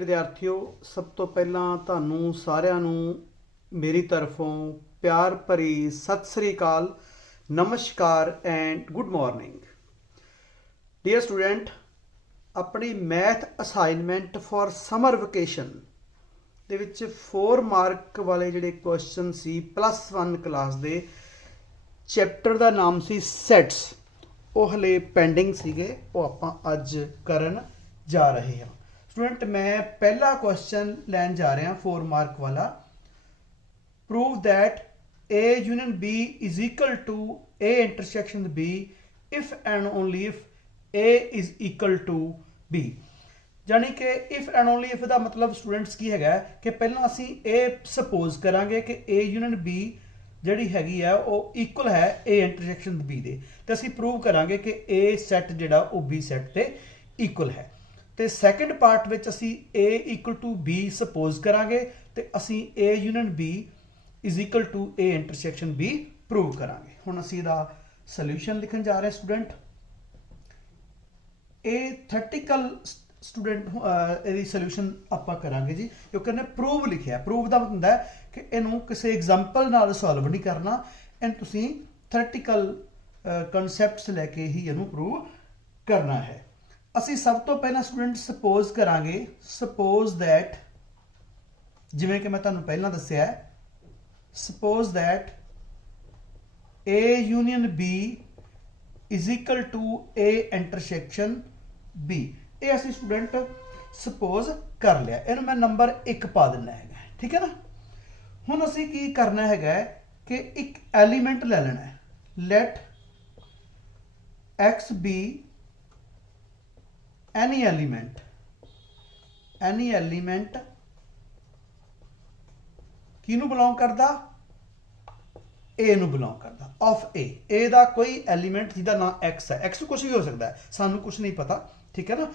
विद्यार्थियों, सब तो पहला तुहानू सारिਆਂ ਨੂੰ मेरी तरफों प्यार भरी सत श्री अकाल, नमस्कार and good morning. Dear student, अपनी math assignment for summer vacation ਦੇ ਵਿੱਚ 4 ਮਾਰਕ ਵਾਲੇ ਜਿਹੜੇ ਕੁਐਸਚਨ ਸੀ +1 ਕਲਾਸ ਦੇ ਚੈਪਟਰ ਦਾ ਨਾਮ ਸੀ ਸੈਟਸ, ਉਹ ਹਲੇ ਪੈਂਡਿੰਗ ਸੀਗੇ, ਉਹ ਆਪਾਂ ਅੱਜ ਕਰਨ ਜਾ ਰਹੇ ਹਾਂ। स्टूडेंट मैं पहला क्वेश्चन लैन जा रहा 4 मार्क वाला। Prove that A union B is equal to A intersection B if and only if A is equal to B। यानी कि इफ एंड ओनली इफ का मतलब स्टूडेंट्स की है कि पहला असी ये सपोज करांगे कि A यूनियन B ਜਿਹੜੀ ਹੈਗੀ ਆ ਉਹ ਇਕੁਅਲ ਹੈ A ਇੰਟਰਸੈਕਸ਼ਨ B ਦੇ, ਤੇ ਅਸੀਂ ਪ੍ਰੂਵ ਕਰਾਂਗੇ ਕਿ A ਸੈੱਟ ਜਿਹੜਾ ਉਹ B ਸੈੱਟ ਤੇ ਇਕੁਅਲ ਹੈ। ਤੇ ਸੈਕੰਡ ਪਾਰਟ ਵਿੱਚ ਅਸੀਂ A equal to B suppose ਕਰਾਂਗੇ ਤੇ ਅਸੀਂ A union B is equal to A intersection B prove ਕਰਾਂਗੇ। ਹੁਣ ਅਸੀਂ ਇਹਦਾ ਸੋਲੂਸ਼ਨ ਲਿਖਣ ਜਾ ਰਹੇ ਸਟੂਡੈਂਟ। ਇਹ ਥਿਓਰੈਟੀਕਲ ਸਟੂਡੈਂਟ ਇਹਦੀ ਸੋਲੂਸ਼ਨ ਆਪਾਂ ਕਰਾਂਗੇ ਜੀ, ਕਿਉਂਕਿ ਇਹਨੇ ਪ੍ਰੂਵ ਲਿਖਿਆ। ਪ੍ਰੂਵ ਦਾ ਮਤਲਬ ਹੁੰਦਾ ਹੈ ਕਿ ਇਹਨੂੰ ਕਿਸੇ ਐਗਜ਼ਾਮਪਲ ਨਾਲ ਸੋਲਵ ਨਹੀਂ ਕਰਨਾ, ਇਹਨੂੰ ਤੁਸੀਂ ਥਿਓਰੈਟੀਕਲ ਕਨਸੈਪਟਸ ਲੈ ਕੇ ਹੀ ਇਹਨੂੰ ਪ੍ਰੂਵ ਕਰਨਾ ਹੈ। ਅਸੀਂ ਸਭ ਤੋਂ ਪਹਿਲਾਂ ਸਟੂਡੈਂਟ ਸਪੋਜ਼ ਕਰਾਂਗੇ, ਸਪੋਜ਼ दैट, ਜਿਵੇਂ ਕਿ ਮੈਂ ਤੁਹਾਨੂੰ ਪਹਿਲਾਂ ਦੱਸਿਆ, suppose that A union B is equal to A intersection B। ਇਹ ਅਸੀਂ ਸਟੂਡੈਂਟ ਸਪੋਜ਼ ਕਰ ਲਿਆ, ਇਹਨੂੰ ਮੈਂ ਨੰਬਰ 1 ਪਾ ਦਿੰਦਾ ਹੈਗਾ, ਠੀਕ ਹੈ ਨਾ। ਹੁਣ ਅਸੀਂ ਕੀ ਕਰਨਾ ਹੈਗਾ ਕਿ ਇੱਕ ਐਲੀਮੈਂਟ ਲੈ ਲੈਣਾ ਹੈ। Let x be any element ਕਿਹਨੂੰ ਬਿਲੋਂਗ ਕਰਦਾ? A ਨੂੰ ਬਿਲੋਂਗ ਕਰਦਾ, ਆਫ A ਦਾ ਕੋਈ ਐਲੀਮੈਂਟ ਜਿਹਦਾ ਨਾਮ x ਹੈ। x ਕੁਝ ਵੀ ਹੋ ਸਕਦਾ ਹੈ, ਸਾਨੂੰ ਕੁਝ ਨਹੀਂ ਪਤਾ, ਠੀਕ ਹੈ ਨਾ।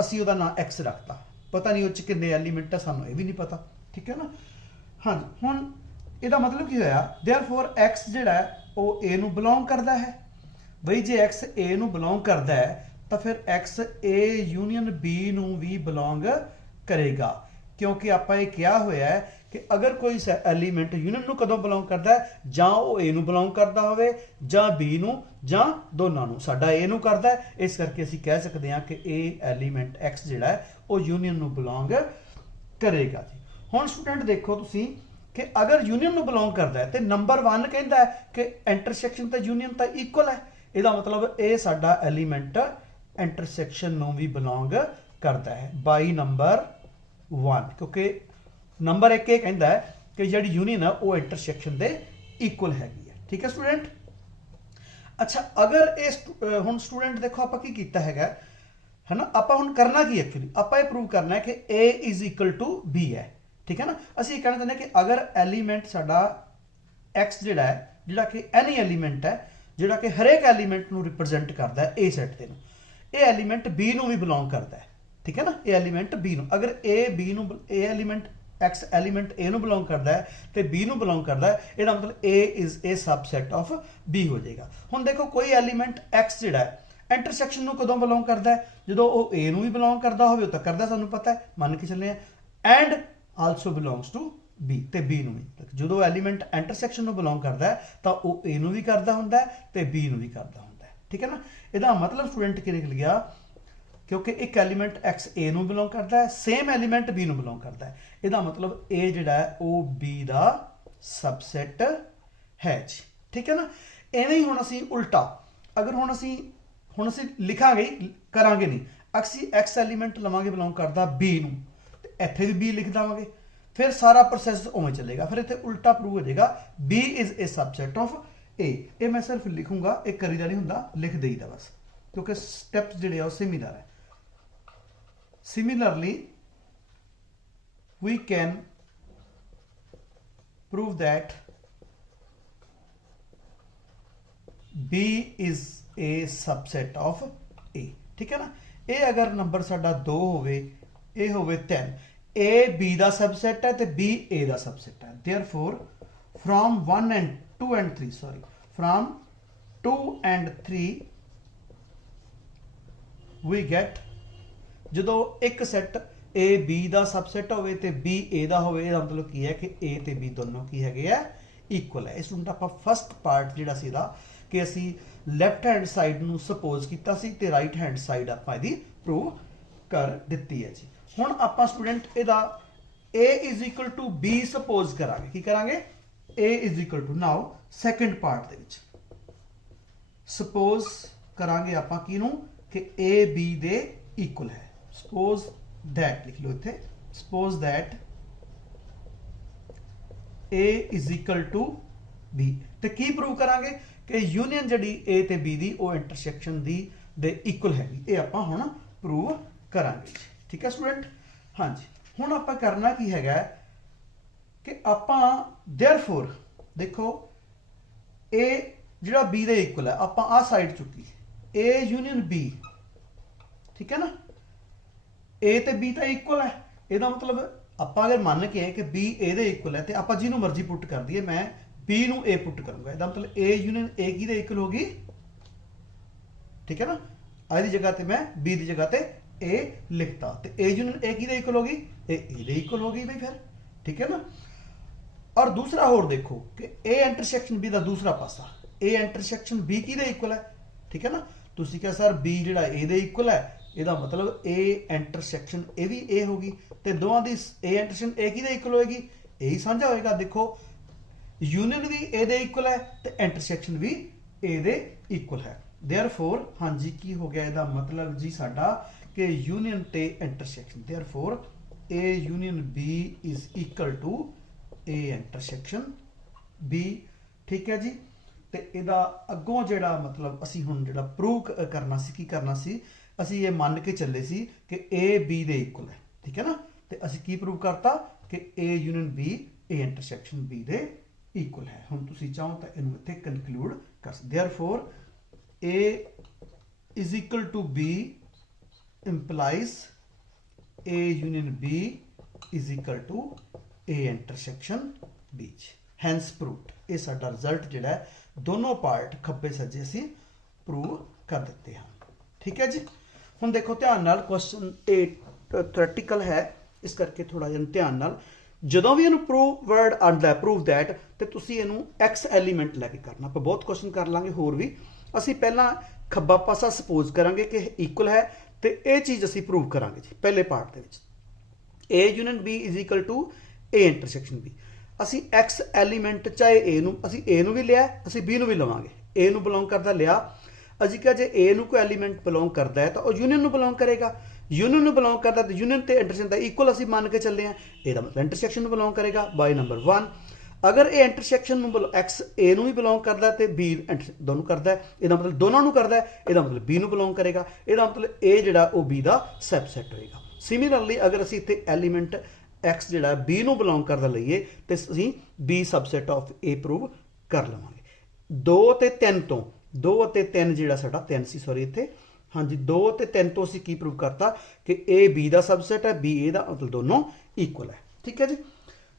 ਅਸੀਂ ਉਹਦਾ ਨਾਮ x ਰੱਖਤਾ, ਪਤਾ ਨਹੀਂ ਉਹ ਚ ਕਿੰਨੇ ਐਲੀਮੈਂਟ ਆ, ਸਾਨੂੰ ਇਹ ਵੀ ਨਹੀਂ ਪਤਾ, ਠੀਕ ਹੈ ਨਾ। ਹਾਂ, ਹੁਣ ਇਹਦਾ ਮਤਲਬ ਕੀ ਹੋਇਆ? देयरफॉर x ਜਿਹੜਾ ਉਹ A ਨੂੰ ਬਿਲੋਂਗ ਕਰਦਾ ਹੈ। ਬਈ ਜੇ x A ਨੂੰ ਬਿਲੋਂਗ ਕਰਦਾ ਹੈ ਤਾਂ ਫਿਰ x A ਯੂਨੀਅਨ B ਨੂੰ ਵੀ ਬਿਲੋਂਗ ਕਰੇਗਾ, ਕਿਉਂਕਿ ਆਪਾਂ ਇਹ ਕਿਹਾ ਹੋਇਆ ਹੈ ਕਿ ਅਗਰ ਕੋਈ ਐਲੀਮੈਂਟ ਯੂਨੀਅਨ ਨੂੰ ਕਦੋਂ ਬਿਲੋਂਗ ਕਰਦਾ ਹੈ, ਜਾਂ ਉਹ A ਨੂੰ ਬਿਲੋਂਗ ਕਰਦਾ ਹੋਵੇ, ਜਾਂ B ਨੂੰ, ਜਾਂ ਦੋਨਾਂ ਨੂੰ। ਸਾਡਾ A ਨੂੰ ਕਰਦਾ ਹੈ, ਇਸ ਕਰਕੇ ਅਸੀਂ ਕਹਿ ਸਕਦੇ ਹਾਂ ਕਿ ਇਹ ਐਲੀਮੈਂਟ x ਜਿਹੜਾ ਹੈ ਉਹ ਯੂਨੀਅਨ ਨੂੰ ਬਿਲੋਂਗ ਕਰੇਗਾ ਜੀ। ਹੁਣ ਸਟੂਡੈਂਟ ਦੇਖੋ ਤੁਸੀਂ ਕਿ ਅਗਰ ਯੂਨੀਅਨ ਨੂੰ ਬਿਲੋਂਗ ਕਰਦਾ ਹੈ ਤੇ ਨੰਬਰ 1 ਕਹਿੰਦਾ ਹੈ ਕਿ ਇੰਟਰਸੈਕਸ਼ਨ ਤੇ ਯੂਨੀਅਨ ਤਾਂ ਇਕੁਅਲ ਹੈ, ਇਹਦਾ ਮਤਲਬ ਇਹ ਸਾਡਾ ਐਲੀਮੈਂਟ ਇੰਟਰਸੈਕਸ਼ਨ ਨੂੰ ਵੀ ਬਿਲੋਂਗ ਕਰਦਾ ਹੈ ਬਾਈ ਨੰਬਰ 1, ਕਿਉਂਕਿ ਨੰਬਰ 1 ਇਹ ਕਹਿੰਦਾ ਹੈ ਕਿ ਜਿਹੜੀ ਯੂਨੀਅਨ ਹੈ ਉਹ ਇੰਟਰਸੈਕਸ਼ਨ ਦੇ ਇਕੁਅਲ ਹੈਗੀ ਹੈ, ਠੀਕ ਹੈ ਸਟੂਡੈਂਟ। ਅੱਛਾ, ਅਗਰ ਇਹ ਹੁਣ ਸਟੂਡੈਂਟ ਦੇਖੋ ਆਪਾਂ ਕੀ ਕੀਤਾ ਹੈਗਾ ਹੈ ਨਾ, ਆਪਾਂ ਹੁਣ ਕਰਨਾ ਕੀ ਐਕਚੁਅਲੀ, ਆਪਾਂ ਇਹ ਪ੍ਰੂਵ ਕਰਨਾ ਹੈ ਕਿ A is equal to B ਹੈ, ਠੀਕ ਹੈ ਨਾ। ਅਸੀਂ ਇਹ ਕਹਿਣਾ ਚਾਹੁੰਦੇ ਹਾਂ ਕਿ ਅਗਰ ਐਲੀਮੈਂਟ ਸਾਡਾ x ਜਿਹੜਾ ਹੈ, ਜਿਹੜਾ ਕਿ ਐਨੀ ਐਲੀਮੈਂਟ ਹੈ, ਜਿਹੜਾ ਕਿ ਹਰੇਕ ਐਲੀਮੈਂਟ ਨੂੰ ਰਿਪਰੈਜ਼ੈਂਟ ਕਰਦਾ ਹੈ A ਸੈੱਟ ਦੇ ਨੂੰ, ਇਹ ਐਲੀਮੈਂਟ B ਨੂੰ ਵੀ ਬਿਲੋਂਗ ਕਰਦਾ ਹੈ, ਠੀਕ ਹੈ ਨਾ। ਇਹ ਐਲੀਮੈਂਟ B ਨੂੰ, ਅਗਰ A element x element A ਨੂੰ ਬਿਲੋਂਗ ਕਰਦਾ ਹੈ ਤੇ B ਨੂੰ ਬਿਲੋਂਗ ਕਰਦਾ ਹੈ, ਇਹਦਾ ਮਤਲਬ A is A subset of B ਹੋ ਜਾਏਗਾ। ਹੁਣ ਦੇਖੋ ਕੋਈ ਐਲੀਮੈਂਟ x ਜਿਹੜਾ ਹੈ ਇੰਟਰਸੈਕਸ਼ਨ ਨੂੰ ਕਦੋਂ ਬਿਲੋਂਗ ਕਰਦਾ ਹੈ? ਜਦੋਂ ਉਹ A ਨੂੰ ਵੀ ਬਿਲੋਂਗ ਕਰਦਾ ਹੋਵੇ, ਉਹ ਤਾਂ ਕਰਦਾ, ਸਾਨੂੰ ਪਤਾ ਹੈ, ਮੰਨ ਕੇ ਚੱਲੇ ਆ। And also belongs to B, ਤੇ B ਨੂੰ ਵੀ। ਜਦੋਂ ਐਲੀਮੈਂਟ ਇੰਟਰਸੈਕਸ਼ਨ ਨੂੰ ਬਿਲੋਂਗ ਕਰਦਾ ਹੈ ਤਾਂ ਉਹ A ਨੂੰ ਵੀ ਕਰਦਾ ਹੁੰਦਾ ਹੈ ਤੇ B ਨੂੰ ਵੀ ਕਰਦਾ ਹੁੰਦਾ ਹੈ, ਠੀਕ ਹੈ ਨਾ। ਇਹਦਾ ਮਤਲਬ ਸਟੂਡੈਂਟ ਕੀ ਨਿਕਲ ਗਿਆ? ਕਿਉਂਕਿ ਇੱਕ ਐਲੀਮੈਂਟ x A ਨੂੰ ਬਿਲੋਂਗ ਕਰਦਾ ਹੈ, ਸੇਮ ਐਲੀਮੈਂਟ B ਨੂੰ ਬਿਲੋਂਗ ਕਰਦਾ ਹੈ, ਇਹਦਾ ਮਤਲਬ A ਜਿਹੜਾ ਹੈ ਉਹ B ਦਾ ਸਬਸੈਟ ਹੈ ਜੀ, ਠੀਕ ਹੈ ਨਾ। ਐਵੇਂ ਹੀ ਹੁਣ ਅਸੀਂ ਉਲਟਾ, ਅਗਰ ਹੁਣ ਅਸੀਂ ਲਿਖਾਂਗੇ, ਕਰਾਂਗੇ ਨਹੀਂ, ਅਸੀਂ x ਐਲੀਮੈਂਟ ਲਵਾਂਗੇ ਬਿਲੋਂਗ ਕਰਦਾ B ਨੂੰ, ਤੇ ਇੱਥੇ ਵੀ B ਲਿਖ ਦੇਵਾਂਗੇ, ਫਿਰ ਸਾਰਾ ਪ੍ਰੋਸੈਸ ਉਵੇਂ ਚੱਲੇਗਾ। ਫਿਰ ਇੱਥੇ ਉਲਟਾ ਪ੍ਰੂਵ ਹੋ ਜਾਏਗਾ B is A subset of A। ਇਹ ਮੈਂ ਸਿਰਫ ਲਿਖੂੰਗਾ, ਇਹ ਕਰੀਦਾ ਨਹੀਂ ਹੁੰਦਾ, ਲਿਖ ਦੇਈਦਾ ਬਸ, ਕਿਉਂਕਿ ਸਟੈਪਸ ਜਿਹੜੇ ਆ ਉਹ ਸਿਮਿਲਰ ਹੈ। Similarly, we can prove that B is a subset of A, ठीक है ना। ये अगर नंबर साडा 2 होवे, A होवे 10, A B ਦਾ सबसेट है ते B A ਦਾ सबसेट है। Therefore, from 1 and 2 and 3, sorry, from 2 and 3 we get, ਜਦੋਂ ਇੱਕ set A B the subset ਹੋਵੇ ਤੇ B A ਦਾ ਹੋਵੇ, ਇਹਦਾ ਮਤਲਬ ਕੀ ਹੈ ਕਿ A ਤੇ B ਦੋਨੋਂ ਕੀ ਹੈਗੇ ਆ, ਇਕੁਅਲ ਹੈ। ਇਸ ਨੂੰ ਆਪਾਂ ਫਸਟ ਪਾਰਟ ਜਿਹੜਾ ਸੀ ਇਹਦਾ ਕਿ ਅਸੀਂ ਲੈਫਟ ਹੈਂਡ ਸਾਈਡ ਨੂੰ ਸਪੋਜ਼ ਕੀਤਾ ਸੀ ਤੇ ਰਾਈਟ ਹੈਂਡ ਸਾਈਡ ਆਪਾਂ ਇਹਦੀ ਪ੍ਰੂਵ ਕਰ ਦਿੱਤੀ ਹੈ ਜੀ। ਹੁਣ ਆਪਾਂ ਸਟੂਡੈਂਟ ਇਹਦਾ A is equal to B suppose ਕਰਾਂਗੇ। ਕੀ ਕਰਾਂਗੇ? A is equal to, now second part ਦੇ ਵਿੱਚ ਸਪੋਜ਼ ਕਰਾਂਗੇ ਆਪਾਂ ਕਿਹਨੂੰ ਕਿ A B ਦੇ ਇਕੁਅਲ ਹੈ। ਸਪੋਜ਼ that ਲਿਖ ਲਓ ਇੱਥੇ, suppose that A is equal to B ਤੇ ਕੀ ਪ੍ਰੂਵ ਕਰਾਂਗੇ ਕਿ ਯੂਨੀਅਨ ਜਿਹੜੀ A ਤੇ B ਦੀ ਉਹ ਇੰਟਰਸੈਕਸ਼ਨ ਦੇ ਇਕੁਅਲ ਹੈਗੀ। ਇਹ ਆਪਾਂ ਹੁਣ ਪ੍ਰੂਵ ਕਰਾਂਗੇ। ਠੀਕ ਹੈ ਸਟੂਡੈਂਟ? ਹਾਂਜੀ, ਹੁਣ ਆਪਾਂ ਕਰਨਾ ਕੀ ਹੈਗਾ ਕਿ ਆਪਾਂ therefore ਦੇਖੋ A ਜਿਹੜਾ B ਦੇ ਇਕੁਅਲ ਹੈ, ਆਪਾਂ ਆਹ ਸਾਈਡ ਚੁੱਕੀ A ਯੂਨੀਅਨ B, ਠੀਕ ਹੈ ਨਾ। A ਤੇ B ਤਾਂ ਇਕੁਅਲ ਹੈ, ਇਹਦਾ ਮਤਲਬ ਆਪਾਂ ਅਗਰ ਮੰਨ ਕੇ ਕਿ B A ਦੇ ਇਕੁਅਲ ਹੈ ਤੇ ਆਪਾਂ ਜਿਹਨੂੰ ਮਰਜ਼ੀ ਪੁੱਟ ਕਰ ਦਈਏ, ਮੈਂ B ਨੂੰ A ਪੁੱਟ ਕਰੂੰਗਾ, ਇਹਦਾ ਮਤਲਬ A ਯੂਨੀਅਨ A ਕੀ ਦੇ ਇਕੁਅਲ ਹੋਗੀ। ਠੀਕ ਹੈ ਨਾ, A ਦੀ ਜਗ੍ਹਾ ਤੇ ਮੈਂ B ਦੀ ਜਗ੍ਹਾ ਤੇ A ਲਿਖਤਾ ਤੇ A ਯੂਨੀਅਨ A ਕੀ ਦੇ ਇਕੁਅਲ ਹੋਗੀ, A ਦੇ ਇਕੁਅਲ ਹੋਗੀ ਬਈ ਫਿਰ। ਠੀਕ ਹੈ ਨਾ। ਔਰ ਦੂਸਰਾ ਹੋਰ ਦੇਖੋ ਕਿ A ਇੰਟਰਸੈਕਸ਼ਨ B ਦਾ ਦੂਸਰਾ ਪਾਸਾ, A ਇੰਟਰਸੈਕਸ਼ਨ B ਕੀ ਦੇ ਇਕੁਅਲ ਹੈ। ਠੀਕ ਹੈ ਨਾ, ਤੁਸੀਂ ਕਿਹਾ ਸਰ B ਜਿਹੜਾ A ਦੇ ਇਕੁਅਲ ਹੈ, ਇਹਦਾ ਮਤਲਬ A ਇੰਟਰਸੈਕਸ਼ਨ ਇਹ ਵੀ A ਹੋਗੀ ਤੇ ਦੋਵਾਂ ਦੀ A ਇੰਟਰਸੈਕਸ਼ਨ A ਕੀ ਦੇ ਇਕੁਅਲ ਹੋਏਗੀ, A ਹੀ ਸਾਂਝਾ ਹੋਏਗਾ। ਦੇਖੋ ਯੂਨੀਅਨ ਵੀ A ਦੇ ਇਕੁਅਲ ਹੈ ਤੇ ਇੰਟਰਸੈਕਸ਼ਨ ਵੀ A ਦੇ ਇਕੁਅਲ ਹੈ। देयरफॉर ਹਾਂਜੀ ਕੀ ਹੋ ਗਿਆ ਇਹਦਾ ਮਤਲਬ ਜੀ ਸਾਡਾ ਕਿ ਯੂਨੀਅਨ ਤੇ intersection, therefore A union B is equal to A intersection B। ਠੀਕ ਹੈ ਜੀ। ਤੇ ਇਹਦਾ ਅੱਗੋਂ ਜਿਹੜਾ ਮਤਲਬ ਅਸੀਂ ਹੁਣ ਜਿਹੜਾ ਪ੍ਰੂਵ ਕਰਨਾ ਸੀ, ਕੀ ਕਰਨਾ ਸੀ, ਅਸੀਂ ਇਹ ਮੰਨ ਕੇ ਚੱਲੇ ਸੀ ਕਿ A B ਦੇ ਇਕੁਅਲ ਹੈ। ਠੀਕ ਹੈ ਨਾ, ਤੇ ਅਸੀਂ ਕੀ ਪ੍ਰੂਵ ਕਰਤਾ ਕਿ A union B A intersection B ਦੇ ਇਕੁਅਲ ਹੈ। ਹੁਣ ਤੁਸੀਂ ਚਾਹੋ ਤਾਂ ਇਹਨੂੰ ਇੱਥੇ ਕਨਕਲੂਡ ਕਰ ਸਕਦੇ। Therefore A is equal to B implies A union B is equal to A intersection B। Hence proved। ਇਹ ਸਾਡਾ ਰਿਜ਼ਲਟ ਜਿਹੜਾ ਹੈ ਦੋਨੋਂ ਪਾਰਟ ਖੱਬੇ ਸੱਜੇ ਅਸੀਂ ਪ੍ਰੂਵ ਕਰ ਦਿੱਤੇ ਹਨ। ਠੀਕ ਹੈ ਜੀ। ਹੁਣ ਦੇਖੋ ਧਿਆਨ ਨਾਲ, ਕੁਐਸਚਨ ਇਹ ਥਿਓਰੈਟੀਕਲ ਹੈ, ਇਸ ਕਰਕੇ ਥੋੜਾ ਜਿਹਾ ਧਿਆਨ ਨਾਲ ਜਦੋਂ ਵੀ ਇਹਨੂੰ ਪ੍ਰੂਵ ਵਰਡ ਆਉਂਦਾ ਹੈ ਪ੍ਰੂਵ ਦੈਟ, ਤੇ ਤੁਸੀਂ ਇਹਨੂੰ x ਐਲੀਮੈਂਟ ਲੈ ਕੇ ਕਰਨਾ। ਆਪਾਂ ਬਹੁਤ ਕੁਐਸਚਨ ਕਰ ਲਾਂਗੇ ਹੋਰ ਵੀ। ਅਸੀਂ ਪਹਿਲਾਂ ਖੱਬਾ ਪਾਸਾ ਸਪੋਜ਼ ਕਰਾਂਗੇ ਕਿ ਇਕੁਅਲ ਹੈ ਤੇ ਇਹ ਚੀਜ਼ ਅਸੀਂ ਪ੍ਰੂਵ ਕਰਾਂਗੇ ਜੀ ਪਹਿਲੇ ਪਾਰਟ ਦੇ ਵਿੱਚ। A union B is equal to A intersection B। ਅਸੀਂ x ਐਲੀਮੈਂਟ ਚਾਹੇ A ਨੂੰ, ਅਸੀਂ A ਨੂੰ ਵੀ ਲਿਆ, ਅਸੀਂ B ਨੂੰ ਵੀ ਲਵਾਂਗੇ। A ਨੂੰ ਬਿਲੋਂਗ ਕਰਦਾ ਲਿਆ, ਅਸੀਂ ਕਿਹਾ ਜੇ A ਨੂੰ ਕੋਈ ਐਲੀਮੈਂਟ ਬਿਲੋਂਗ ਕਰਦਾ ਹੈ ਤਾਂ ਉਹ ਯੂਨੀਅਨ ਨੂੰ ਬਿਲੋਂਗ ਕਰੇਗਾ। ਯੂਨੀਅਨ ਨੂੰ ਬਿਲੋਂਗ ਕਰਦਾ ਤੇ ਯੂਨੀਅਨ ਤੇ ਇੰਟਰਸੈਕਸ਼ਨ ਦਾ ਇਕੁਅਲ ਅਸੀਂ ਮੰਨ ਕੇ ਚੱਲੇ ਹਾਂ, ਇਹਦਾ ਮਤਲਬ ਇੰਟਰਸੈਕਸ਼ਨ ਨੂੰ ਬਿਲੋਂਗ ਕਰੇਗਾ ਬਾਈ ਨੰਬਰ 1। ਅਗਰ ਇਹ ਇੰਟਰਸੈਕਸ਼ਨ ਨੂੰ x A ਨੂੰ ਵੀ ਬਿਲੋਂਗ ਕਰਦਾ ਤੇ B ਦੋਨੋਂ ਕਰਦਾ, ਇਹਦਾ ਮਤਲਬ ਦੋਨਾਂ ਨੂੰ ਕਰਦਾ, ਇਹਦਾ ਮਤਲਬ B ਨੂੰ ਬਿਲੋਂਗ ਕਰੇਗਾ। ਇਹਦਾ ਮਤਲਬ A ਜਿਹੜਾ ਉਹ B ਦਾ ਸਬਸੈਟ ਹੋਏਗਾ। ਸਿਮਿਲਰਲੀ ਅਗਰ ਅਸੀਂ ਇੱਥੇ ਐਲੀਮੈਂਟ x ਜਿਹੜਾ B ਨੂੰ ਬਿਲੋਂਗ ਕਰਦਾ ਲਈਏ ਤੇ ਅਸੀਂ B subset of A prove ਕਰ ਲਵਾਂਗੇ। 2 ਤੇ 3 ਤੋਂ, 2 ਅਤੇ 3 ਜਿਹੜਾ ਸਾਡਾ 3 ਸੀ, ਸੌਰੀ ਇੱਥੇ ਹਾਂਜੀ 2 ਤੇ 3 ਤੋਂ ਅਸੀਂ ਕੀ ਪ੍ਰੂਵ ਕਰਤਾ ਕਿ A B ਦਾ ਸਬਸੈਟ ਹੈ, B A ਦਾ, ਮਤਲਬ ਦੋਨੋਂ ਇਕੁਅਲ ਹੈ। ਠੀਕ ਹੈ ਜੀ।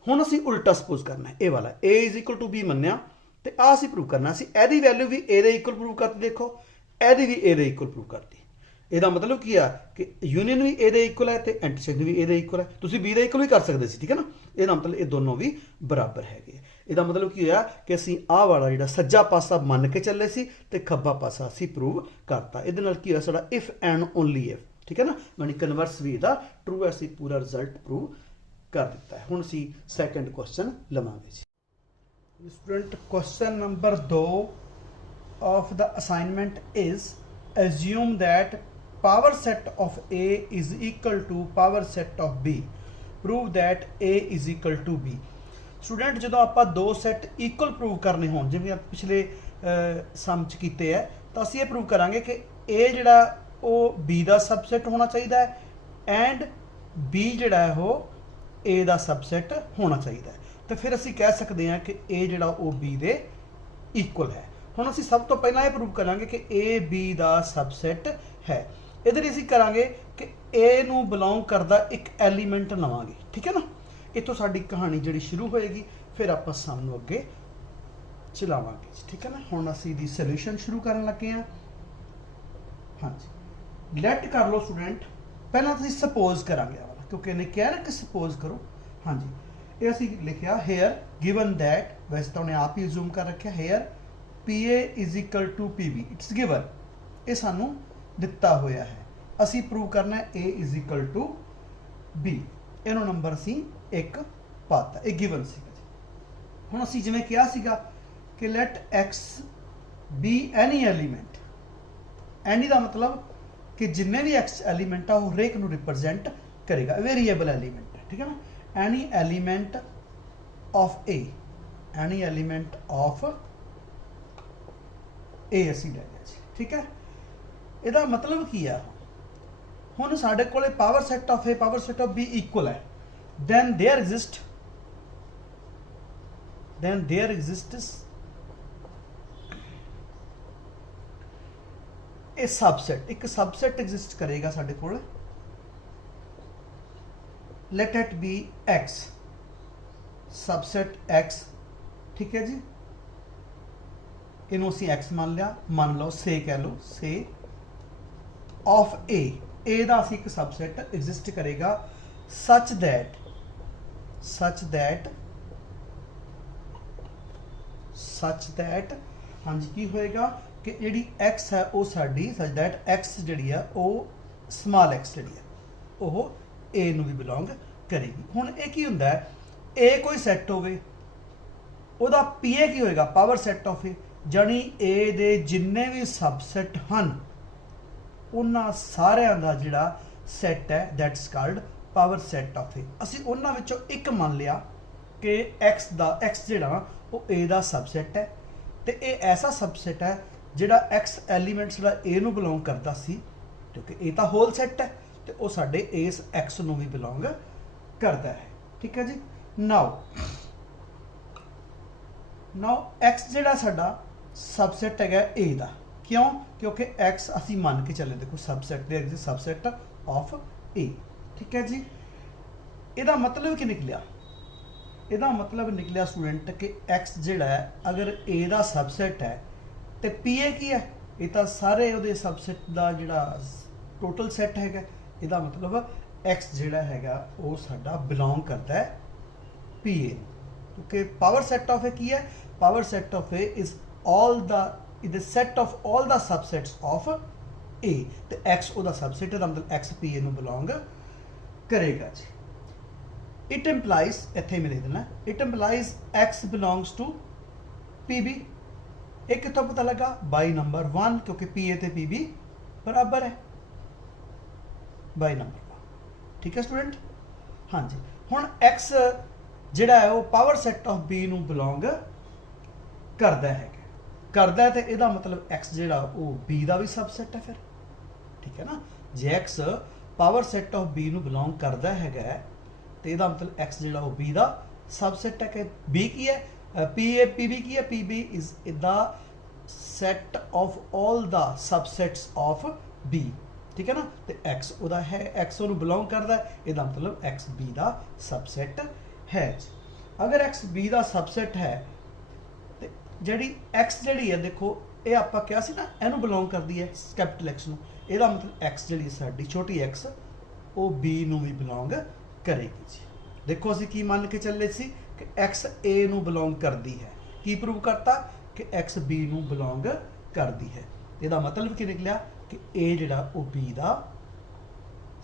ਹੁਣ ਅਸੀਂ ਉਲਟਾ ਸਪੋਜ਼ ਕਰਨਾ ਹੈ, ਇਹ ਵਾਲਾ A is equal to B ਮੰਨਿਆ ਤੇ ਆ ਅਸੀਂ ਪ੍ਰੂਵ ਕਰਨਾ ਸੀ ਇਹਦੀ ਵੈਲਿਊ ਵੀ A ਦੇ ਇਕੁਅਲ ਪ੍ਰੂਵ ਕਰਤੀ। ਦੇਖੋ ਇਹਦੀ ਵੀ A ਦੇ ਇਕੁਅਲ ਪ੍ਰੂਵ ਕਰਤੀ। ਇਹਦਾ ਮਤਲਬ ਕੀ ਆ ਕਿ ਯੂਨੀਅਨ ਵੀ A ਦੇ ਇਕੁਅਲ ਹੈ ਤੇ ਇੰਟਰਸੈਕਸ਼ਨ ਵੀ A ਦੇ ਇਕੁਅਲ ਹੈ। ਤੁਸੀਂ B ਦੇ ਇਕੁਅਲ ਵੀ ਕਰ ਸਕਦੇ ਸੀ। ਠੀਕ ਹੈ ਨਾ, ਇਹਦਾ ਮਤਲਬ ਇਹ ਦੋਨੋਂ ਵੀ ਬਰਾਬਰ ਹੈਗੇ। ਇਹਦਾ ਮਤਲਬ ਕੀ ਹੋਇਆ ਕਿ ਅਸੀਂ ਆਹ ਵਾਲਾ ਜਿਹੜਾ ਸੱਜਾ ਪਾਸਾ ਮੰਨ ਕੇ ਚੱਲੇ ਸੀ ਤੇ ਖੱਬਾ ਪਾਸਾ ਅਸੀਂ ਪ੍ਰੂਵ ਕਰਤਾ। ਇਹਦੇ ਨਾਲ ਕੀ ਹੋਇਆ ਸਾਡਾ ਇਫ ਐਂਡ ਓਨਲੀ ਇਫ। ਠੀਕ ਹੈ ਨਾ, ਯਾਨੀ ਕਨਵਰਸ ਵੀ ਦਾ ਟਰੂ ਅਸੀਂ ਪੂਰਾ ਰਿਜ਼ਲਟ ਪ੍ਰੂਵ ਕਰ ਦਿੱਤਾ ਹੈ। ਹੁਣ ਅਸੀਂ ਸੈਕੰਡ ਕੁਐਸਚਨ ਲਵਾਂਗੇ ਜੀ। Student question number 2 of the assignment is assume that power set of A is equal to power set of B। prove that A is equal to B। Student ਜਦੋਂ ਆਪਾਂ ਦੋ ਸੈੱਟ ਇਕੁਅਲ ਪ੍ਰੂਵ ਕਰਨੇ ਹੋਣ, ਜਿਵੇਂ ਆਪਾਂ ਪਿਛਲੇ ਸਮ ਚ ਕੀਤੇ ਹੈ, ਤਾਂ ਅਸੀਂ ਇਹ ਪ੍ਰੂਵ ਕਰਾਂਗੇ ਕਿ A ਜਿਹੜਾ ਉਹ B ਦਾ ਸਬਸੈਟ ਹੋਣਾ ਚਾਹੀਦਾ ਹੈ ਐਂਡ B ਜਿਹੜਾ ਹੈ ਉਹ A ਦਾ ਸਬਸੈਟ ਹੋਣਾ ਚਾਹੀਦਾ ਹੈ। ਤਾਂ ਫਿਰ ਅਸੀਂ ਕਹਿ ਸਕਦੇ ਹਾਂ ਕਿ A ਜਿਹੜਾ ਉਹ B ਦੇ ਇਕੁਅਲ ਹੈ। ਹੁਣ ਅਸੀਂ ਸਭ ਤੋਂ ਪਹਿਲਾਂ ਇਹ ਪ੍ਰੂਵ ਕਰਾਂਗੇ ਕਿ A B ਦਾ ਸਬਸੈਟ ਹੈ। ਇਹਦੇ ਲਈ ਅਸੀਂ ਕਰਾਂਗੇ ਕਿ A ਨੂੰ ਬਿਲੋਂਗ ਕਰਦਾ ਇੱਕ ਐਲੀਮੈਂਟ ਲਵਾਂਗੇ। ਠੀਕ ਹੈ ਨਾ, ਇੱਥੋਂ ਸਾਡੀ ਕਹਾਣੀ ਜਿਹੜੀ ਸ਼ੁਰੂ ਹੋਏਗੀ, ਫਿਰ ਆਪਾਂ ਸਮ ਨੂੰ ਅੱਗੇ ਚਲਾਵਾਂਗੇ। ਠੀਕ ਹੈ ਨਾ, ਹੁਣ ਅਸੀਂ ਦੀ ਸੋਲੂਸ਼ਨ ਸ਼ੁਰੂ ਕਰਨ ਲੱਗੇ ਹਾਂ। ਹਾਂਜੀ, ਲੈਟ ਕਰ ਲਓ ਸਟੂਡੈਂਟ, ਪਹਿਲਾਂ ਤੁਸੀਂ ਸਪੋਜ਼ ਕਰਾਂਗੇ ਵਾਲਾ क्योंकि इन्हें क्या ना कि सपोज करो। हाँ जी, ये असी लिखा हेयर गिवन दैट, वैसे तो उन्हें आप ही जूम कर रखा, here P A is equal to P B, it's given, ये सानू दिता होया है, असी प्रूव करना है A is equal to B, इनू नंबर असी एक पाता, एक गिवन सीगा जी। हुण असी जिवें कहा सीगा कि let x be any element, any का मतलब कि जिन्ने भी एक्स एलीमेंट आ हरेक नू रिप्रजेंट करेगा, वेरीएबल एलीमेंट है, ठीक है ना। Any element of A, any element of A असी ले लिया जी, ठीक है। ਇਹਦਾ मतलब की है, ਹੁਣ ਸਾਡੇ ਕੋਲੇ power set of A power set of B equal है, then there exists a subset, एक सबसेट एग्जिस्ट करेगा साडे कोल, let it be X, subset X, ठीक है जी। इनू असी एक्स मान लिया, मान लो से कह लो, से ऑफ ए दा असी एक सबसेट एग्जिस्ट करेगा सच दैट हाँ जी की होएगा कि जी एक्स है वो साडी सच दैट एक्स जी है वो स्मॉल एक्स जी है वो ए नू भी बिलोंग करेगी। हुण ये की हुंदा है, ए कोई सैट होवे उहदा पी ए की होएगा पावर सैट ऑफ ए, जानी ए दे जिन्ने भी सबसैट हन उन्हां सारियां दा जिहड़ा सैट है that's called power set of A. असी उन्हां विचों एक मान लिया कि एक्स जिहड़ा वो ए दा सबसैट है, तो ये ऐसा सबसैट है जिहड़ा एक्स एलीमेंट्स जिहड़ा ए नू बिलोंग करता सी, क्योंकि ए तां होल सैट है तो वो साडे इस एक्स नू भी बिलोंग करता है, ठीक है जी। नाउ एक्स जिहड़ा साडा सबसैट है ए दा, क्यों, क्योंकि एक्स असी मान के चले देखो सबसैट दे एग्जिस्ट सबसैट ऑफ ए, ठीक है जी। इहदा मतलब की निकलिया, इहदा मतलब निकलिया स्टूडेंट कि एक्स जिहड़ा है अगर ए दा सबसैट है तो पी ए की है, ये तो सारे उहदे सबसैट दा जिहड़ा टोटल सैट हैगा, इहदा मतलब एक्स जिहड़ा हैगा वो साडा बिलोंग करता है पी ए, क्योंकि पावर सैट ऑफ ए की है, power set of A is all the set of all the subsets of A, तो एक्स उहदा सबसैट है, मतलब एक्स पी ए नू बिलोंग करेगा जी। इट इंप्लाइज इत्थे मैं लिख देना, it implies x belongs to P B, एक कितों पता लगा बाई नंबर 1, क्योंकि पी ए ते पी बी बराबर है बाई नंबर 1, ठीक है स्टूडेंट। हाँ जी, हुण एक्स जिहड़ा है वो पावर सैट ऑफ बी नू बिलोंग करदा है, तो इहदा मतलब एक्स जिहड़ा वो बी दा भी सबसैट है फिर, ठीक है ना। जे X power set of B नू बिलोंग करदा हैगा तो इहदा मतलब एक्स जिहड़ा वो बी दा सबसैट है, कि बी की है पी ए पी बी की है, P B is the set of all the subsets of B, ठीक है ना। तो एक्स उहदा है, एक्स उहनूं बिलोंग करदा है, इहदा मतलब एक्स बी दा सबसैट है। अगर एक्स बी दा सबसैट है तो जिहड़ी एक्स जिहड़ी है देखो ये आपां कहा सी ना इहनूं बिलोंग करदी है कैपिटल एक्स नूं, इहदा मतलब एक्स जिहड़ी साडी छोटी एक्स वो बी नूं भी बिलोंग करेगी जी। देखो असीं की मान के चले सी कि एक्स ए नूं बिलोंग करती है, की प्रूव करता कि एक्स बी नूं बिलोंग करती है, इहदा मतलब की निकलिया कि ए जिहड़ा वो बी दा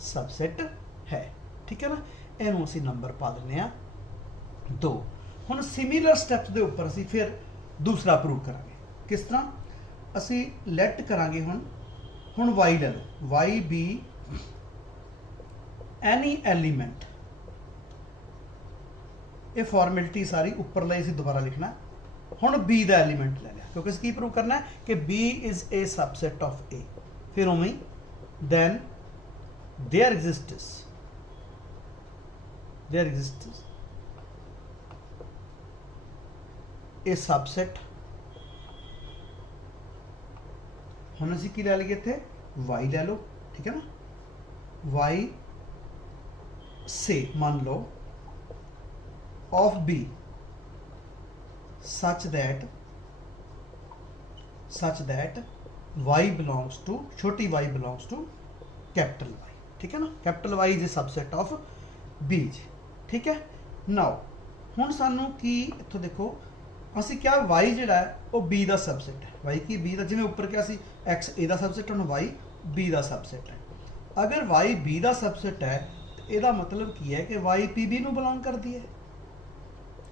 सबसैट है, ठीक है ना। इहनूं असीं नंबर पा दिंदे आ 2। हुण सिमिलर स्टैप्स दे उपर असीं फिर दूसरा प्रूव करांगे, किस तरह असीं लेट करांगे हुण वाई ले लो, वाई बी एनी एलीमेंट, ये फॉर्मेलिटी सारी उपर लाई असीं दोबारा लिखना। हुण बी दा एलीमेंट ले लिया, क्योंकि असीं की प्रूव करना है कि B is a subset of A, फिर उवें then there exists a subset, हुण असीं की लै लईए इत्थे वाई लै लो, ठीक है ना। वाई से मान लो of B such that Y belongs to, छोटी Y belongs to capital Y, ठीक है ना, capital Y is a subset of B जी, ठीक है। नाउ हुण सानू की इत्थों देखो ਅਸੀਂ क्या y ਜਿਹੜਾ ਹੈ ਉਹ b ਦਾ सबसैट है, y की b ਦਾ, ਜਿਵੇਂ ਉੱਪਰ ਕਿਹਾ ਸੀ x a ਦਾ सबसैट, ਹੁਣ y b ਦਾ सबसैट है। अगर y b ਦਾ सबसैट है तो ਇਹਦਾ मतलब ਕੀ ਹੈ ਕਿ y pb ਨੂੰ ਬਿਲੋਂਗ ਕਰਦੀ ਹੈ,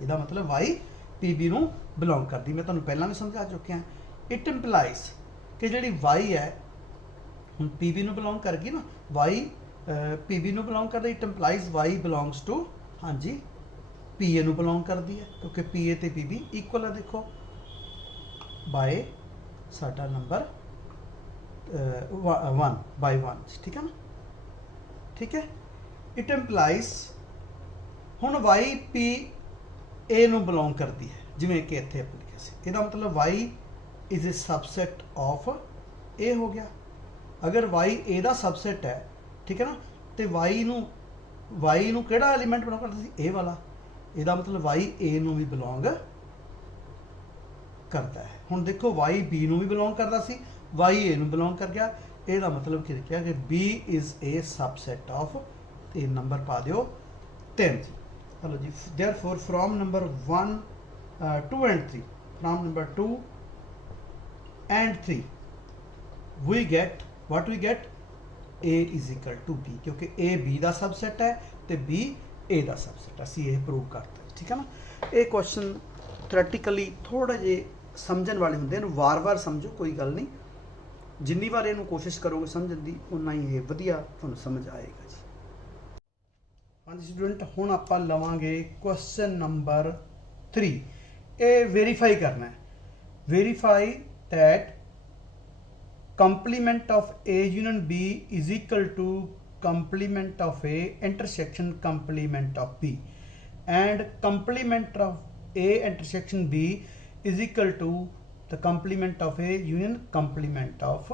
ਇਹਦਾ मतलब y pb ਨੂੰ ਬਿਲੋਂਗ ਕਰਦੀ। ਮੈਂ ਤੁਹਾਨੂੰ ਪਹਿਲਾਂ ਵੀ ਸਮਝਾ ਚੁੱਕਿਆ। ਇਟ ਇੰਪਲਾਈਜ਼ ਕਿ ਜਿਹੜੀ y ਹੈ ਹੁਣ pb ਨੂੰ ਬਿਲੋਂਗ ਕਰ ਗਈ ਨਾ, y pb ਨੂੰ ਬਿਲੋਂਗ ਕਰਦਾ, it implies y belongs to ਹਾਂਜੀ पीए ਨੂੰ ਬਿਲੋਂਗ ਕਰਦੀ ਹੈ, ਕਿਉਂਕਿ ਪੀਏ ਤੇ ਪੀਬੀ ਇਕੁਅਲ ਹੈ। ਦੇਖੋ ਬਾਏ ਸਾਡਾ ਨੰਬਰ 1 ਬਾਈ 1, ਠੀਕ ਹੈ ਨਾ, ਠੀਕ ਹੈ। ਇਟ ਇੰਪਲਾਈਜ਼ ਹੁਣ ਵਾਈ ਪੀ ਏ ਨੂੰ ਬਿਲੋਂਗ ਕਰਦੀ ਹੈ, ਜਿਵੇਂ ਕਿ ਇੱਥੇ ਆਪਾਂ ਲਿਖਿਆ ਸੀ। ਇਹਦਾ ਮਤਲਬ Y is a subset of A ਹੋ ਗਿਆ। ਅਗਰ ਵਾਈ ਏ ਦਾ ਸਬਸੈਟ ਹੈ, ਠੀਕ ਹੈ ਨਾ, ਤੇ ਵਾਈ ਨੂੰ ਕਿਹੜਾ ਐਲੀਮੈਂਟ ਬਿਲੋਂਗ ਕਰਦਾ ਸੀ, ਏ ਵਾਲਾ। ਇਹਦਾ ਮਤਲਬ y a ਨੂੰ ਵੀ ਬਿਲੋਂਗ ਕਰਦਾ ਹੈ। ਹੁਣ ਦੇਖੋ y b ਨੂੰ ਵੀ ਬਿਲੋਂਗ ਕਰਦਾ ਸੀ, y a ਨੂੰ ਬਿਲੋਂਗ ਕਰ ਗਿਆ। ਇਹਦਾ ਮਤਲਬ ਕੀ ਲਿਖਿਆ ਕਿ b is a subset of, ਤੇ ਨੰਬਰ ਪਾ ਦਿਓ 10 ਜੀ। ਚਲੋ ਜੀ, therefore from number 1 2 and 3, from number 2 and 3 we get what we get, a is equal to b, क्योंकि a b ਦਾ सबसेट है ਤੇ b ए ਦਾ सबसेट ਅਸੀਂ ਇਹ ਪ੍ਰੂਵ ਕਰਤਾ, ਠੀਕ ਹੈ ਨਾ। ਇਹ ਕੁਐਸਚਨ ਥਿਓਰੈਟੀਕਲੀ ਥੋੜਾ ਜਿਹਾ ਸਮਝਣ ਵਾਲੇ ਹੁੰਦੇ ਨੇ, ਵਾਰ-ਵਾਰ ਸਮਝੋ, ਕੋਈ ਗੱਲ ਨਹੀਂ। ਜਿੰਨੀ ਵਾਰ ਇਹਨੂੰ ਕੋਸ਼ਿਸ਼ ਕਰੋਗੇ ਸਮਝਣ ਦੀ, ਉਨਾ ਹੀ ਇਹ ਵਧੀਆ ਤੁਹਾਨੂੰ ਸਮਝ ਆਏਗਾ ਜੀ। ਹਾਂਜੀ ਸਟੂਡੈਂਟ, ਹੁਣ ਆਪਾਂ ਲਵਾਂਗੇ ਕੁਐਸਚਨ ਨੰਬਰ 3। ਇਹ ਵੈਰੀਫਾਈ ਕਰਨਾ ਹੈ, verify that complement of A union B is equal to complement of A intersection complement of B, and complement of A intersection B is equal to the complement of A union complement of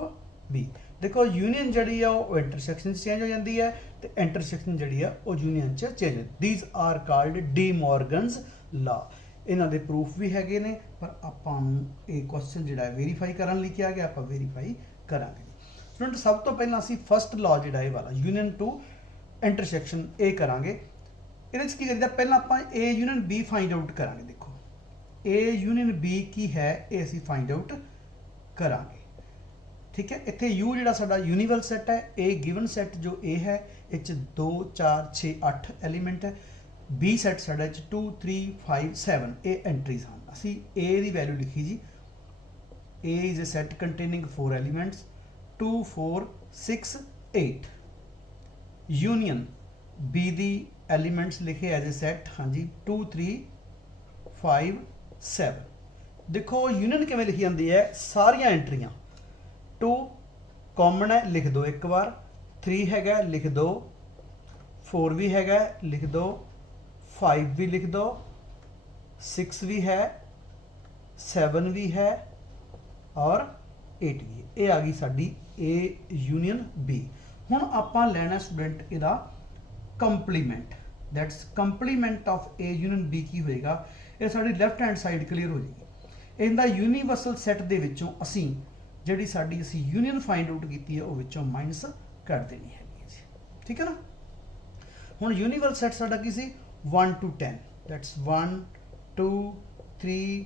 B। देखो union जी intersection change हो जाती है, तो intersection जी union change. These are called De Morgan's law. इन्हों के proof भी हैगे ने, पर आपां ये क्वेश्चन जो वेरीफाई करने लिखा गया, आप वेरीफाई करांगे। स्टूडेंट सब तो पहला असी फस्ट लॉ जो वाला यूनियन टू इंटरसैक्शन ए करांगे। ये की करीदा, पहला आप A union B find out करांगे। देखो ए यूनियन बी की है, ये असी फाइंड आउट करांगे, ठीक है। इत्थे यू जिहड़ा साडा यूनिवर्सल सैट है, ए गिवन सैट जो ए है इस 2 4 6 8 एलीमेंट है। बी सैट साडा 2 3 5 7 ए एंट्रीज हैं। असी ए की वैल्यू लिखी जी, A is a set containing 4 elements 2 4 6 8। Union B दी एलीमेंट्स लिखे एज ए सैट, हाँ जी 2 3 5 7। देखो यूनियन किवें लिखी जाती है, सारिया एंट्रियां 2 कॉमन है, लिख दो एक बार, 3 हैगा लिख दो, 4 भी हैगा लिख दो, 5 भी लिख दो, 6 भी है, 7 भी है और 8 भी है। ये आ गई साडी ए यूनियन बी। हुण आपां लैना स्टूडेंट इहदा complement, that's complement of A union B की होएगा, ये साडी लैफ्ट हैंड साइड क्लीयर हो जाएगी। इहदा यूनीवर्सल सैट दे विचों असीं जिहड़ी साडी असीं यूनियन फाइंड आउट कीती है वो विचों माइनस कर देनी है जी, ठीक है ना। हुण यूनीवर्सल सैट साडा की सी 1 to 10, दैट्स 1 2 3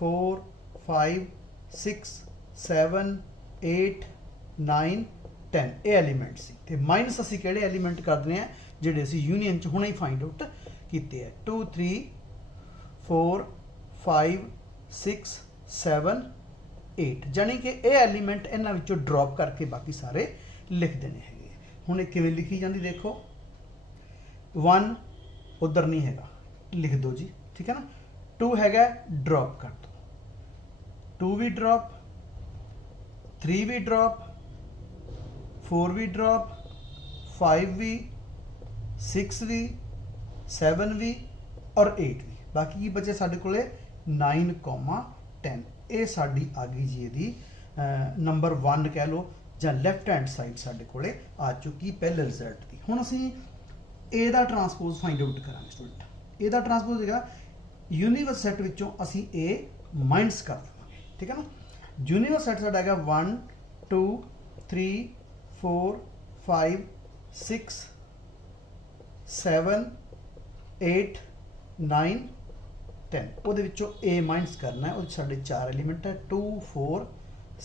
4 5 6 7 8 9 10 ਇਹ एलीमेंट सी, ते माइनस असी किहड़े एलीमेंट करदे हैं जिहड़े असी यूनियन च हुणे ही फाइंड आउट कीते हैं। 2 3 4 5 6 7 8, जानी कि ये एलीमेंट इन्हां विचों ड्रॉप करके बाकी सारे लिख देने हैं। हुण किवें लिखी जाती, देखो 1 उधर नहीं हैगा, लिख दो जी, ठीक है ना। 2 हैगा, ड्रॉप कर दो, 2 भी ड्रॉप, 3 भी ड्रॉप, 4 भी ड्रॉप, 5 भी, 6 भी, 7 भी और 8 भी। बाकी की बचे साडे कोले 9,10। ये साडी आ गई जी इहदी नंबर 1 कह लो, ਜਾਂ ਲੈਫਟ हैंड साइड साडे कोले आ चुकी पहले रिजल्ट की। हुण असीं ए दा ट्रांसपोज फाइंड आउट करांगे स्टूडेंट। ए दा ट्रांसपोज हैगा यूनिवर्स सैट विचों असीं ए माइनस कर देवांगे, ठीक है ना। यूनिवर्स सैट साडा हैगा 1 2 3 4 5 6 7 8 9 10 ਉਹਦੇ ਵਿੱਚੋਂ A ਮਾਈਨਸ ਕਰਨਾ ਹੈ। ਉਹ ਸਾਡੇ 4 ਐਲੀਮੈਂਟ ਹੈ 2 4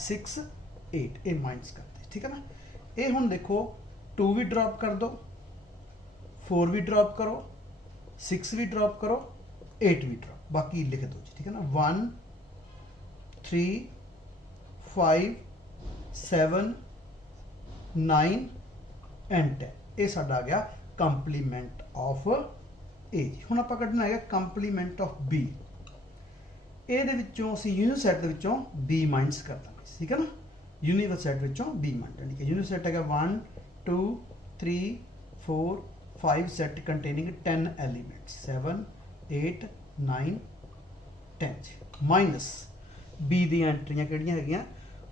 6 8 ਇਹ ਮਾਈਨਸ ਕਰਦੇ, ਠੀਕ ਹੈ ਨਾ। ਇਹ ਹੁਣ ਦੇਖੋ 2 ਵੀ ਡ੍ਰੌਪ ਕਰ ਦਿਓ, 4 ਵੀ ਡ੍ਰੌਪ ਕਰੋ, 6 ਵੀ ਡ੍ਰੌਪ ਕਰੋ, 8 ਵੀ ਡ੍ਰੌਪ, ਬਾਕੀ ਲਿਖ ਦਿਓ ਜੀ, ਠੀਕ ਹੈ ਨਾ। 1 3 5 7 9 ਐਂਡ 10 ਇਹ ਸਾਡਾ ਆ ਗਿਆ ਕੰਪਲੀਮੈਂਟ ਆਫ A। ਹੁਣ ਆਪਾਂ ਕੱਢਣਾ ਹੈਗਾ ਕੰਪਲੀਮੈਂਟ ਆਫ B। ਇਹਦੇ ਵਿੱਚੋਂ ਅਸੀਂ ਯੂਨੀਟ ਸੈਟ ਦੇ ਵਿੱਚੋਂ B ਮਾਈਨਸ ਕਰ ਦਾਂਗੇ, ਠੀਕ ਹੈ ਨਾ। ਯੂਨੀਵਰ ਸੈਟ ਵਿੱਚੋਂ B ਮਾਈਨਸ, ਯਾਨੀ ਕਿ ਯੂਨੀਟ ਸੈਟ ਹੈਗਾ 1 2 3 4 5 ਸੈਟ ਕੰਟੇਨਿੰਗ 10 ਐਲੀਮੈਂਟਸ 7 8 9 10 ਮਾਈਨਸ B ਦੀਆਂ ਐਂਟਰੀਆਂ ਕਿਹੜੀਆਂ ਹੈਗੀਆਂ,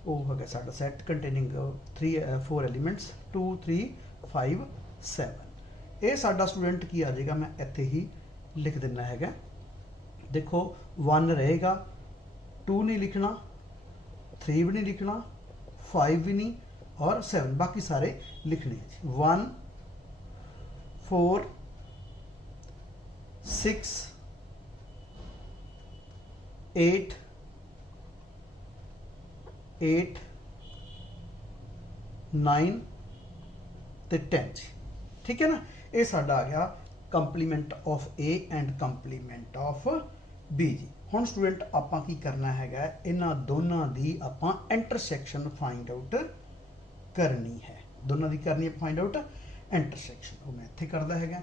ਉਹ ਹੈਗਾ ਸਾਡਾ ਸੈਟ ਕੰਟੇਨਿੰਗ 4 ਐਲੀਮੈਂਟਸ 2 3 5 7। ਇਹ ਸਾਡਾ ਸਟੂਡੈਂਟ ਕੀ ਆ ਜਾਏਗਾ, ਮੈਂ ਇੱਥੇ ਹੀ ਲਿਖ ਦਿੰਦਾ ਹੈਗਾ। ਦੇਖੋ 1 ਰਹੇਗਾ, 2 नहीं लिखना, 3 भी नहीं लिखना, 5 भी नहीं और 7 बाकी सारे लिखने हैं। 1 4 6 8 8 9 ਤੇ 10, ठीक है ना। ਇਹ ਸਾਡਾ ਆ ਗਿਆ compliment of A and compliment of B ਜੀ। ਹੁਣ ਸਟੂਡੈਂਟ ਆਪਾਂ ਕੀ ਕਰਨਾ ਹੈਗਾ, ਇਹਨਾਂ ਦੋਨਾਂ ਦੀ ਆਪਾਂ ਇੰਟਰਸੈਕਸ਼ਨ ਫਾਈਂਡ ਆਊਟ ਕਰਨੀ ਹੈ। ਦੋਨਾਂ ਦੀ ਕਰਨੀ ਹੈ ਫਾਈਂਡ ਆਊਟ ਇੰਟਰਸੈਕਸ਼ਨ। ਉਹ ਮੈਂ ਇੱਥੇ ਕਰਦਾ ਹੈਗਾ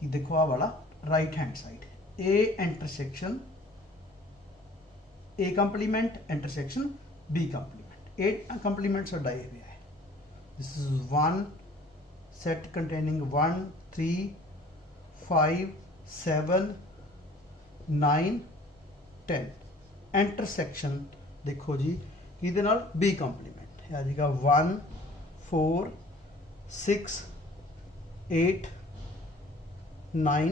ਕਿ ਦੇਖੋ ਆਹ ਵਾਲਾ right hand side A intersection A compliment intersection B compliment. A compliment ਸਾਡਾ ਇਹ ਹੋਇਆ ਹੈ। This is 1 set containing 1 3 5 7 9 10 intersection देखो जी ਇਹਦੇ ਨਾਲ B ਕੰਪਲੀਮੈਂਟ ਹੈ ਜਾਏਗਾ 1 4 6 8 9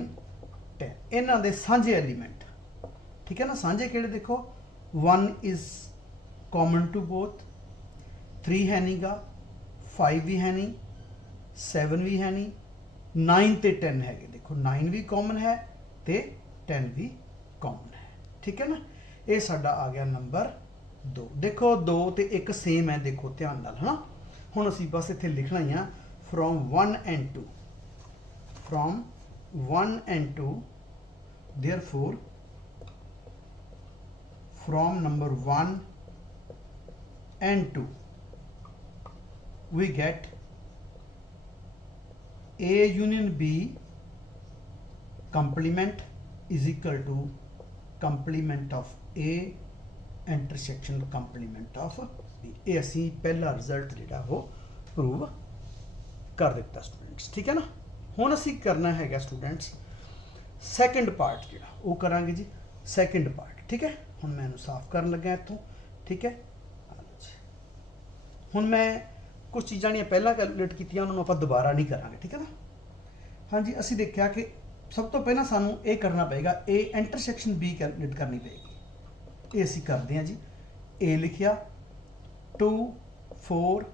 10 ਇਹਨਾਂ ਦੇ ਸਾਂਝੇ ਐਲੀਮੈਂਟ, ਠੀਕ ਹੈ ਨਾ। ਸਾਂਝੇ ਕਿਹੜੇ ਦੇਖੋ 1 इज कॉमन टू बोथ, 3 है नहीं गा, 5 भी है नहीं, 7 भी है नहीं, 9 ਤੇ 10 ਹੈਗੇ। ਦੇਖੋ 9 ਵੀ ਕਾਮਨ ਹੈ ਤੇ 10 ਵੀ ਕਾਮਨ ਹੈ, ਠੀਕ ਹੈ ਨਾ। ਇਹ ਸਾਡਾ ਆ ਗਿਆ ਨੰਬਰ 2। ਦੇਖੋ 2 ਤੇ 1 ਸੇਮ ਹੈ, ਦੇਖੋ ਧਿਆਨ ਨਾਲ, ਹਨਾ। ਹੁਣ ਅਸੀਂ ਬਸ ਇੱਥੇ ਲਿਖਣਾ ਹੀ ਆ from 1 and 2, from 1 and 2, therefore from number 1 and 2 we get A union B complement is equal to complement of A intersection complement of B। ਇਹ ਅਸੀਂ ਪਹਿਲਾ ਰਿਜ਼ਲਟ ਜਿਹੜਾ ਉਹ ਪ੍ਰੂਵ ਕਰ ਦਿੱਤਾ ਸਟੂਡੈਂਟਸ, ਠੀਕ ਹੈ ਨਾ। ਹੁਣ ਅਸੀਂ ਕਰਨਾ ਹੈਗਾ ਸਟੂਡੈਂਟਸ ਸੈਕੰਡ ਪਾਰਟ ਜਿਹੜਾ ਉਹ ਕਰਾਂਗੇ ਜੀ, ਸੈਕੰਡ ਪਾਰਟ, ਠੀਕ ਹੈ। ਹੁਣ ਮੈਂ ਇਹਨੂੰ ਸਾਫ਼ ਕਰਨ ਲੱਗਾ ਇੱਥੋਂ, ਠੀਕ ਹੈ। ਹੁਣ ਮੈਂ ਕੁਝ ਚੀਜ਼ਾਂ ਜਿਹੜੀਆਂ ਪਹਿਲਾਂ ਕੈਲਕੂਲੇਟ ਕੀਤੀਆਂ ਉਹਨਾਂ ਨੂੰ ਆਪਾਂ ਦੁਬਾਰਾ ਨਹੀਂ ਕਰਾਂਗੇ, ਠੀਕ ਹੈ ਨਾ। ਹਾਂਜੀ, ਅਸੀਂ ਦੇਖਿਆ ਕਿ ਸਭ ਤੋਂ ਪਹਿਲਾਂ ਸਾਨੂੰ ਇਹ ਕਰਨਾ ਪਏਗਾ A ਇੰਟਰਸੈਕਸ਼ਨ B ਕੈਲਕੂਲੇਟ ਕਰਨੀ ਪਏਗੀ। ਇਹ ਅਸੀਂ ਕਰਦੇ ਹਾਂ ਜੀ। A ਲਿਖਿਆ 2 4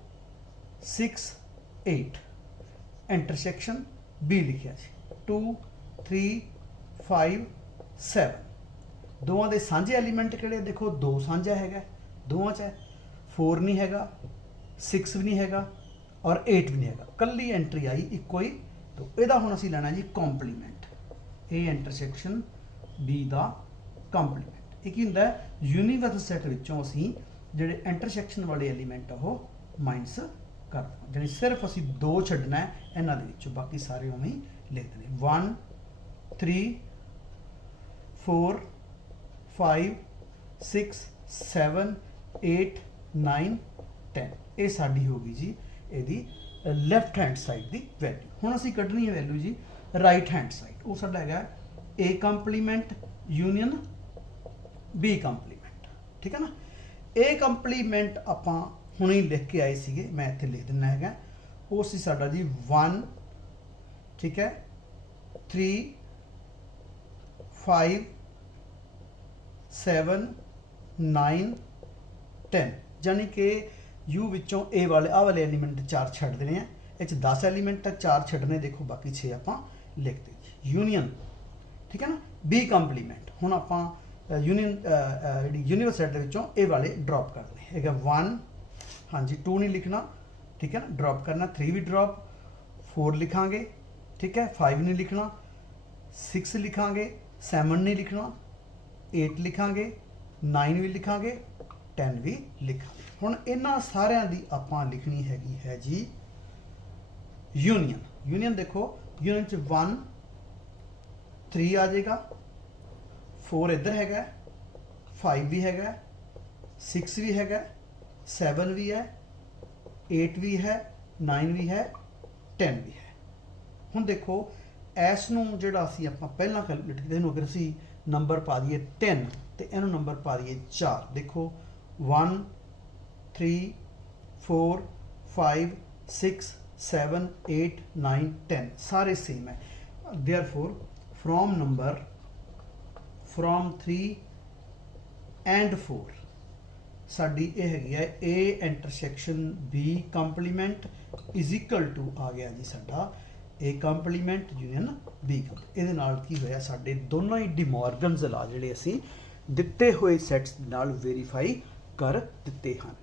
6 8 ਇੰਟਰਸੈਕਸ਼ਨ B ਲਿਖਿਆ ਜੀ 2 3 5 7। ਦੋਵਾਂ ਦੇ ਸਾਂਝੇ ਐਲੀਮੈਂਟ ਕਿਹੜੇ ਦੇਖੋ, 2 ਸਾਂਝਾ ਹੈਗਾ ਦੋਵਾਂ 'ਚ, 4 ਨਹੀਂ ਹੈਗਾ, 6 ਵੀ ਨਹੀਂ ਹੈਗਾ ਔਰ 8 ਵੀ ਨਹੀਂ ਹੈਗਾ, ਕੱਲੀ ਐਂਟਰੀ ਆਈ ਇੱਕੋ ਹੀ। तो ਇਹਦਾ ਹੁਣ ਅਸੀਂ ਲੈਣਾ ਜੀ compliment, A intersection B the compliment. ਇਹ ਕੀ ਹੁੰਦਾ ਹੈ, ਯੂਨੀਵਰਸ ਸੈਟ ਵਿੱਚੋਂ ਅਸੀਂ ਜਿਹੜੇ ਇੰਟਰਸੈਕਸ਼ਨ ਵਾਲੇ ਐਲੀਮੈਂਟ ਉਹ ਮਾਈਨਸ ਕਰ ਦੇਣਾ, ਜਾਨੀ ਸਿਰਫ ਅਸੀਂ 2 ਛੱਡਣਾ ਹੈ ਇਹਨਾਂ ਦੇ ਵਿੱਚੋਂ, ਬਾਕੀ ਸਾਰੇ ਉਵੇਂ ਹੀ ਲਿਖ ਦੇਣੇ। 1 3 4 5 6 7 8 9 10। ਇਹ ਸਾਡੀ ਹੋ ਗਈ ਜੀ ਇਹਦੀ ਲੈਫਟ ਹੈਂਡ ਸਾਈਡ ਦੀ ਵੈਲਿਊ। ਹੁਣ ਅਸੀਂ ਕੱਢਣੀ ਹੈ ਵੈਲਿਊ ਜੀ ਰਾਈਟ ਹੈਂਡ ਸਾਈਡ। ਉਹ ਸਾਡਾ ਹੈਗਾ A compliment union B compliment, ਠੀਕ ਹੈ ਨਾ। A ਕੰਪਲੀਮੈਂਟ ਆਪਾਂ ਹੁਣੇ ਹੀ ਲਿਖ ਕੇ ਆਏ ਸੀਗੇ, ਮੈਂ ਇੱਥੇ ਲਿਖ ਦਿੰਦਾ ਹੈਗਾ। ਉਹ ਸੀ ਸਾਡਾ ਜੀ 1, ਠੀਕ ਹੈ, 3 5 7 9 10, यानी कि U विचों A वाले आ वाले एलीमेंट 4 छड्ड देने हैं, ਇਹ 'ਚ 10 ਐਲੀਮੈਂਟ ਹੈ, 4 ਛੱਡਨੇ, ਦੇਖੋ ਬਾਕੀ 6 ਆਪਾਂ ਲਿਖਦੇ ਜੀ। ਯੂਨੀਅਨ, ਠੀਕ ਹੈ ਨਾ। ਬੀ ਕੰਪਲੀਮੈਂਟ, ਹੁਣ ਆਪਾਂ ਯੂਨੀਅਨ ਜਿਹੜੀ ਯੂਨੀਵਰ ਸੈਟ ਦੇ ਵਿੱਚੋਂ ਇਹ ਵਾਲੇ ਡ੍ਰੌਪ ਕਰਨੇ ਹੈਗਾ। 1, ਹਾਂਜੀ 2 ਨਹੀਂ ਲਿਖਣਾ, ਠੀਕ ਹੈ ਨਾ, ਡ੍ਰੌਪ ਕਰਨਾ। 3 ਵੀ ਡ੍ਰੌਪ, 4 ਲਿਖਾਂਗੇ, ਠੀਕ ਹੈ। 5 ਨਹੀਂ ਲਿਖਣਾ, 6 ਲਿਖਾਂਗੇ, 7 ਨਹੀਂ ਲਿਖਣਾ, 8 ਲਿਖਾਂਗੇ, 9 ਵੀ ਲਿਖਾਂਗੇ, 10 ਵੀ ਲਿਖਾਂਗੇ। ਹੁਣ ਇਹਨਾਂ ਸਾਰਿਆਂ ਦੀ ਆਪਾਂ ਲਿਖਣੀ ਹੈਗੀ ਹੈ ਜੀ ਯੂਨੀਅਨ। ਯੂਨੀਅਨ ਦੇਖੋ, ਯੂਨੀਅਨ 'ਚ 1 3 ਆ ਜਾਏਗਾ, 4 ਇੱਧਰ ਹੈਗਾ, 5 ਵੀ ਹੈਗਾ, 6 ਵੀ ਹੈਗਾ, 7 ਵੀ ਹੈ, 8 ਵੀ ਹੈ, 9 ਵੀ ਹੈ, 10 ਵੀ ਹੈ। ਹੁਣ ਦੇਖੋ ਇਸ ਨੂੰ ਜਿਹੜਾ ਅਸੀਂ ਆਪਾਂ ਪਹਿਲਾਂ ਕੈਲਕੂਲੇਟ ਕੀਤਾ, ਇਹਨੂੰ ਅਗਰ ਅਸੀਂ ਨੰਬਰ ਪਾ ਦਈਏ 3 ਤੇ ਇਹਨੂੰ ਨੰਬਰ ਪਾ ਦਈਏ 4, ਦੇਖੋ 1 3 4 5 6 7 8 9 10 ਸਾਰੇ ਸੇਮ ਹੈ। Therefore from number from 3 and 4 साडी ਇਹ ਹੈਗੀ ਹੈ A intersection B complement is equal to आ गया जी साडा A complement union B complement. ਇਹਦੇ ਨਾਲ ਕੀ ਹੋਇਆ, ਸਾਡੇ ਦੋਨੋਂ ਹੀ ਡਿਮੋਰਗਨਸ ਲਾ ਜਿਹੜੇ ਅਸੀਂ ਦਿੱਤੇ ਹੋਏ ਸੈਟਸ ਨਾਲ ਵੈਰੀਫਾਈ ਕਰ ਦਿੱਤੇ ਹਨ।